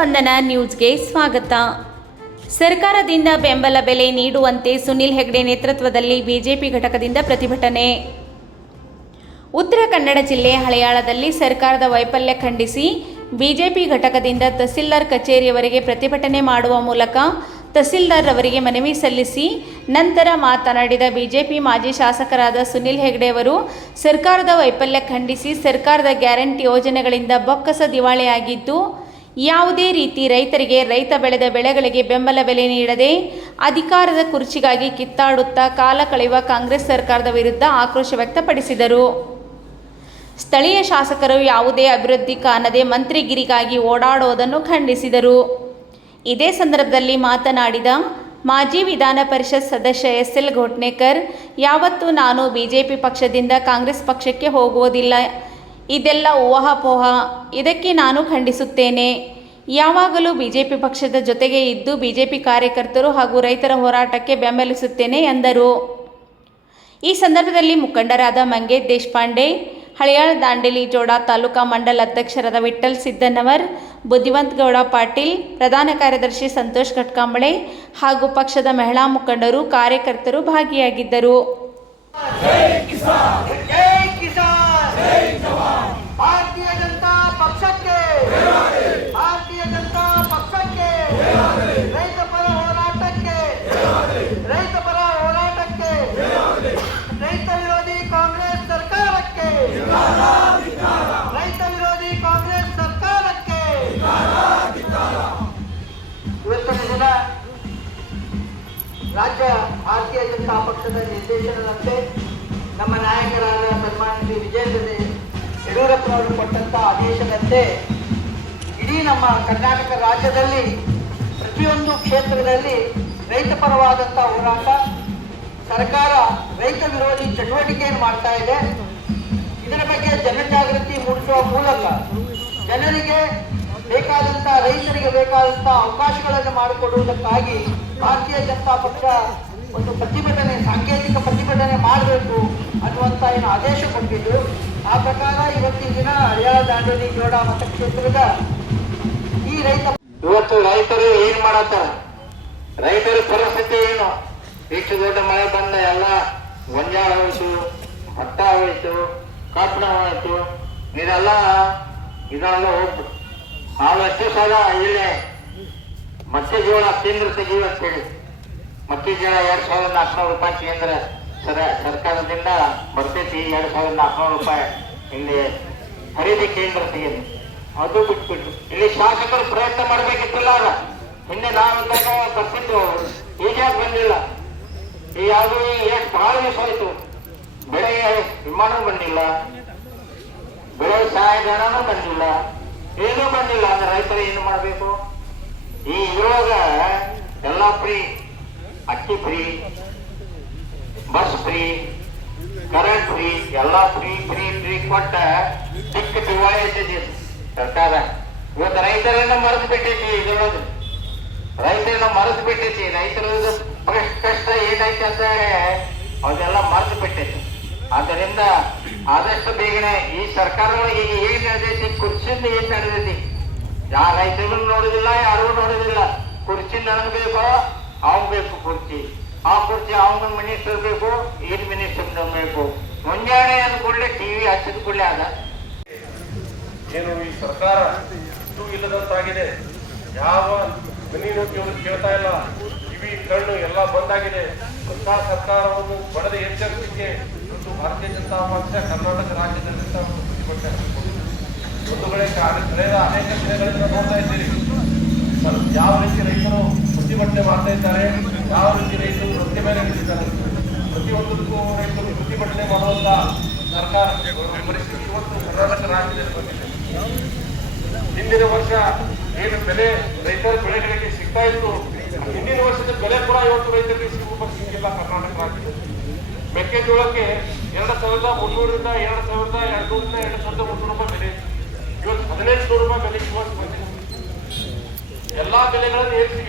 ಜನಸ್ಪಂದನ ನ್ಯೂಸ್ಗೆ ಸ್ವಾಗತ. ಸರ್ಕಾರದಿಂದ ಬೆಂಬಲ ಬೆಲೆ ನೀಡುವಂತೆ ಸುನಿಲ್ ಹೆಗ್ಡೆ ನೇತೃತ್ವದಲ್ಲಿ ಬಿಜೆಪಿ ಘಟಕದಿಂದ ಪ್ರತಿಭಟನೆ. ಉತ್ತರ ಕನ್ನಡ ಜಿಲ್ಲೆ ಹಳೆಯಾಳದಲ್ಲಿ ಸರ್ಕಾರದ ವೈಫಲ್ಯ ಖಂಡಿಸಿ ಬಿಜೆಪಿ ಘಟಕದಿಂದ ತಹಸೀಲ್ದಾರ್ ಕಚೇರಿಯವರೆಗೆ ಪ್ರತಿಭಟನೆ ಮಾಡುವ ಮೂಲಕ ತಹಸೀಲ್ದಾರ್ ಅವರಿಗೆ ಮನವಿ ಸಲ್ಲಿಸಿ ನಂತರ ಮಾತನಾಡಿದ ಬಿಜೆಪಿ ಮಾಜಿ ಶಾಸಕರಾದ ಸುನಿಲ್ ಹೆಗ್ಡೆ ಅವರು, ಸರ್ಕಾರದ ವೈಫಲ್ಯ ಖಂಡಿಸಿ ಸರ್ಕಾರದ ಗ್ಯಾರಂಟಿ ಯೋಜನೆಗಳಿಂದ ಬೊಕ್ಕಸ ದಿವಾಳಿಯಾಗಿದ್ದು ಯಾವುದೇ ರೀತಿ ರೈತರಿಗೆ ರೈತ ಬೆಳೆದ ಬೆಳೆಗಳಿಗೆ ಬೆಂಬಲ ಬೆಲೆ ನೀಡದೆ ಅಧಿಕಾರದ ಕುರ್ಚಿಗಾಗಿ ಕಿತ್ತಾಡುತ್ತಾ ಕಾಲ ಕಳೆಯುವ ಕಾಂಗ್ರೆಸ್ ಸರ್ಕಾರದ ವಿರುದ್ಧ ಆಕ್ರೋಶ ವ್ಯಕ್ತಪಡಿಸಿದರು. ಸ್ಥಳೀಯ ಶಾಸಕರು ಯಾವುದೇ ಅಭಿವೃದ್ಧಿ ಕಾಣದೆ ಮಂತ್ರಿಗಿರಿಗಾಗಿ ಓಡಾಡೋದನ್ನು ಖಂಡಿಸಿದರು. ಇದೇ ಸಂದರ್ಭದಲ್ಲಿ ಮಾತನಾಡಿದ ಮಾಜಿ ವಿಧಾನ ಪರಿಷತ್ ಸದಸ್ಯ ಎಸ್ ಎಲ್ ಘೋಟ್ನೇಕರ್, ಯಾವತ್ತೂ ನಾನು ಬಿಜೆಪಿ ಪಕ್ಷದಿಂದ ಕಾಂಗ್ರೆಸ್ ಪಕ್ಷಕ್ಕೆ ಹೋಗುವುದಿಲ್ಲ. ಇದೆಲ್ಲ ಊಹಾಪೋಹ. ಇದಕ್ಕೆ ನಾನು ಖಂಡಿಸುತ್ತೇನೆ. ಯಾವಾಗಲೂ ಬಿಜೆಪಿ ಪಕ್ಷದ ಜೊತೆಗೆ ಇದ್ದು ಬಿಜೆಪಿ ಕಾರ್ಯಕರ್ತರು ಹಾಗೂ ರೈತರ ಹೋರಾಟಕ್ಕೆ ಬೆಂಬಲಿಸುತ್ತೇನೆ ಎಂದರು. ಈ ಸಂದರ್ಭದಲ್ಲಿ ಮುಖಂಡರಾದ ಮಂಗೇಶ್ ದೇಶಪಾಂಡೆ, ಹಳಿಯಾಳ ದಾಂಡೇಲಿ ಜೋಡ ತಾಲೂಕಾ ಮಂಡಲ ಅಧ್ಯಕ್ಷರಾದ ವಿಠಲ್ ಸಿದ್ದನವರ್, ಬುದ್ಧಿವಂತ ಗೌಡ ಪಾಟೀಲ್, ಪ್ರಧಾನ ಕಾರ್ಯದರ್ಶಿ ಸಂತೋಷ್ ಕಟ್ಕಾಂಬಳೆ ಹಾಗೂ ಪಕ್ಷದ ಮಹಿಳಾ ಮುಖಂಡರು, ಕಾರ್ಯಕರ್ತರು ಭಾಗಿಯಾಗಿದ್ದರು. ಭಾರತೀಯ ಜನತಾ ಪಕ್ಷದ ನಿರ್ದೇಶನದಂತೆ ನಮ್ಮ ನಾಯಕರಾದ ಸನ್ಮಾನ್ಯ ವಿಜೇಂದ್ರ ಯಡಿಯೂರಪ್ಪನವರು ಕೊಟ್ಟಂತಹ ಆದೇಶದಂತೆ ಇಡೀ ನಮ್ಮ ಕರ್ನಾಟಕ ರಾಜ್ಯದಲ್ಲಿ ಪ್ರತಿಯೊಂದು ಕ್ಷೇತ್ರದಲ್ಲಿ ರೈತ ಪರವಾದಂಥ ಹೋರಾಟ, ಸರ್ಕಾರ ರೈತ ವಿರೋಧಿ ಚಟುವಟಿಕೆಯನ್ನು ಮಾಡ್ತಾ ಇದೆ. ಇದರ ಬಗ್ಗೆ ಜನಜಾಗೃತಿ ಮೂಡಿಸುವ ಮೂಲಕ ಜನರಿಗೆ ಬೇಕಾದಂಥ ರೈತರಿಗೆ ಬೇಕಾದಂಥ ಅವಕಾಶಗಳನ್ನು ಮಾಡಿಕೊಡುವುದಕ್ಕಾಗಿ ಭಾರತೀಯ ಜನತಾ ಪಕ್ಷ ಒಂದು ಪ್ರತಿಭಟನೆ, ಸಾಂಕೇತಿಕ ಪ್ರತಿಭಟನೆ ಮಾಡಬೇಕು ಅನ್ನುವಂತ ಏನು ಆದೇಶ ಕೊಟ್ಟಿದ್ದು. ಆ ಪ್ರಕಾರ ಇವತ್ತಿನ ದಿನ ಹರಿಯಾಣ ದಾಂಡೇಲಿ ಜೋಡ ಮತಕ್ಷೇತ್ರದ ಈ ರೈತ ಇವತ್ತು ರೈತರು ಏನ್ ಮಾಡತ್ತ ರೈತರ ಪರಿಸ್ಥಿತಿ ಏನು? ಇಷ್ಟು ದೊಡ್ಡ ಮಳೆ ಬಂದ ಎಲ್ಲ ಗೊಂಜಾಳ ಹೋಯ್ತು, ಭತ್ತ ಹೋಯ್ತು, ಕಬ್ಬಿಣ ಹೋಯ್ತು, ಇದೆಲ್ಲ ಇದೆಲ್ಲ ಹೋಗ್ಬಿಟ್ಟು ಆದಷ್ಟು ಸಲ ಇಲ್ಲೇ ಮತ್ತೆ ಜೋಳ ತಿಂದ್ರೆ ಅಂತ ಹೇಳಿ ಮೆಕ್ಕೆಜೋಳ ಎರಡ್ ಸಾವಿರದ ನಾಲ್ಕುನೂರು ರೂಪಾಯಿ ಕೇಂದ್ರ ಸರ ಸರ್ಕಾರದಿಂದ ಬರ್ತೈತಿ, ಎರಡ್ ಸಾವಿರದ ನಾಲ್ಕುನೂರು ರೂಪಾಯಿ ಇಲ್ಲಿ ಖರೀದಿ ಕೇಂದ್ರ ತೆಗೆದು. ಅದು ಬಿಟ್ಬಿಟ್ಟು ಇಲ್ಲಿ ಶಾಸಕರು ಪ್ರಯತ್ನ ಮಾಡ್ಬೇಕಿತ್ತಲ್ಲ ಅಲ್ಲ ಹಿಂದೆ ನಾವಿದ್ದಾಗ ಬರ್ತಿತ್ತು ಈಗ ಬಂದಿಲ್ಲ. ಈ ಯಾವುದು ಎಷ್ಟು ಬಹಳ ದಿವಸ ಆಯ್ತು. ಬೆಳೆ ವಿಮಾನ ಬಂದಿಲ್ಲ. ಬೆಳೆ ಸಹಾಯಧನನೂ ಬಂದಿಲ್ಲ. ಏನೂ ಬಂದಿಲ್ಲ. ಅಂದ್ರೆ ರೈತರು ಏನು ಮಾಡಬೇಕು? ಈ ಇದ್ರೊಳಗ ಎಲ್ಲ ಫ್ರೀ ಅಕ್ಕಿ free bus free current free ಎಲ್ಲ ಫ್ರೀ ಫ್ರೀ ಫ್ರೀ ಕೊಟ್ಟ ಐತೈತಿ ಇದು ಸರ್ಕಾರ, ಇವತ್ತು ರೈತರನ್ನ ಮರೆತು ಬಿಟ್ಟೈತಿ ಇದರೊಳಗೆ ರೈತರನ್ನ ಮರೆತು ಬಿಟ್ಟೈತಿ ರೈತರ ಕಷ್ಟ ಏನೈತಿ ಅಂತ ಅವನ್ನೆಲ್ಲ ಮರೆತು ಬಿಟ್ಟೈತಿ ಆದ್ದರಿಂದ ಆದಷ್ಟು ಬೇಗನೆ ಈ ಸರ್ಕಾರದೊಳಗೆ ಈಗ ಏನ್ ನಡೆದೈತಿ, ಕುರ್ಚಿಯಿಂದ ಏನ್ ನಡೆದೈತಿ? ಯಾ ರೈತರು ನೋಡುದಿಲ್ಲ ಯಾರು ನೋಡುದಿಲ್ಲ. ಕುರ್ಚಿ ನನಗೆ ಬೇಕೋ ಅವ್ನ್ ಬೇಕು ಕುರ್ಚಿ ಆ ಕುರ್ಚಿ ಅವನ ಮಿನಿಸ್ಟರ್ ಬೇಕು ಈದ್ ಮಿನಿಸ್ಟರ್ ಬೇಕು? ಮುಂಜಾನೆ ಅಂದ ಕೂಡಲೇ ಟಿವಿ ಹಚ್ಚಿದ ಕೂಡಲೇ ಅದ ಏನು ಈ ಸರ್ಕಾರ ಇದು ಇಲ್ಲದಂತಾಗಿದೆ. ಯಾವ ಮನೆಯನ್ನು ಕೇಳಿ ಕೇಳ್ತಾ ಇಲ್ಲ. ಕಿವಿ, ಕಣ್ಣು ಎಲ್ಲ ಬಂದಾಗಿದೆ. ಹೊಸ ಸರ್ಕಾರವನ್ನು ಬಡದ ಎಚ್ಚರಿಕೆ ಇವತ್ತು ಭಾರತೀಯ ಜನತಾ ಪಕ್ಷ, ಕರ್ನಾಟಕ ರಾಜ್ಯದಲ್ಲಿಂದ ಪ್ರತಿಭಟನೆ. ಒಂದು ಕಡೆ ಕಳೆದ ಅನೇಕ ದಿನಗಳಿಂದ ನೋಡ್ತಾ ಇದ್ದೀರಿ. ಯಾವ ರೀತಿ ರೈತರು ಪ್ರತಿಭಟನೆ ಮಾಡ್ತಾ ಇದ್ದಾರೆ. ಯಾವ ರೀತಿ ರೈತರು ರಸ್ತೆ ಮೇಲೆ ನಿಂತಿದ್ದಾರೆ? ಪ್ರತಿಯೊಂದಕ್ಕೂ ರೈತರು ಪ್ರತಿಭಟನೆ ಮಾಡುವಂತ ಸರ್ಕಾರ ಪರಿಸ್ಥಿತಿ ಇವತ್ತು ಕರ್ನಾಟಕ ರಾಜ್ಯದಲ್ಲಿ ಬಂದಿದೆ ಹಿಂದಿನ ವರ್ಷ ಏನು ಬೆಲೆ, ರೈತರ ಬೆಳೆಗಳಿಗೆ ಸಿಗ್ತಾ ಇತ್ತು. ಹಿಂದಿನ ವರ್ಷದ ಬೆಲೆ ಕೂಡ ಇವತ್ತು ರೈತರಿಗೆ ಸಿಗುವ ಸಿಕ್ಕಿಲ್ಲ ಕರ್ನಾಟಕ ರಾಜ್ಯದಲ್ಲಿ. ಮೆಕ್ಕೆಜೋಳಕ್ಕೆ ಎರಡು ಸಾವಿರದ ಮುನ್ನೂರರಿಂದ ಎರಡು ಸಾವಿರದ ಎರಡ್ನೂರಿಂದ ಎರಡು ಸಾವಿರದ ಮುನ್ನೂರು ರೂಪಾಯಿ ಬೆಲೆ. ಇವತ್ತು ಹದಿನೈದು ನೂರು ರೂಪಾಯಿ ಬೆಲೆ ಇವತ್ತು ಬಂದಿದೆ ಎಲ್ಲಾ ಬೆಲೆಗಳನ್ನು ಏರಿಸಿ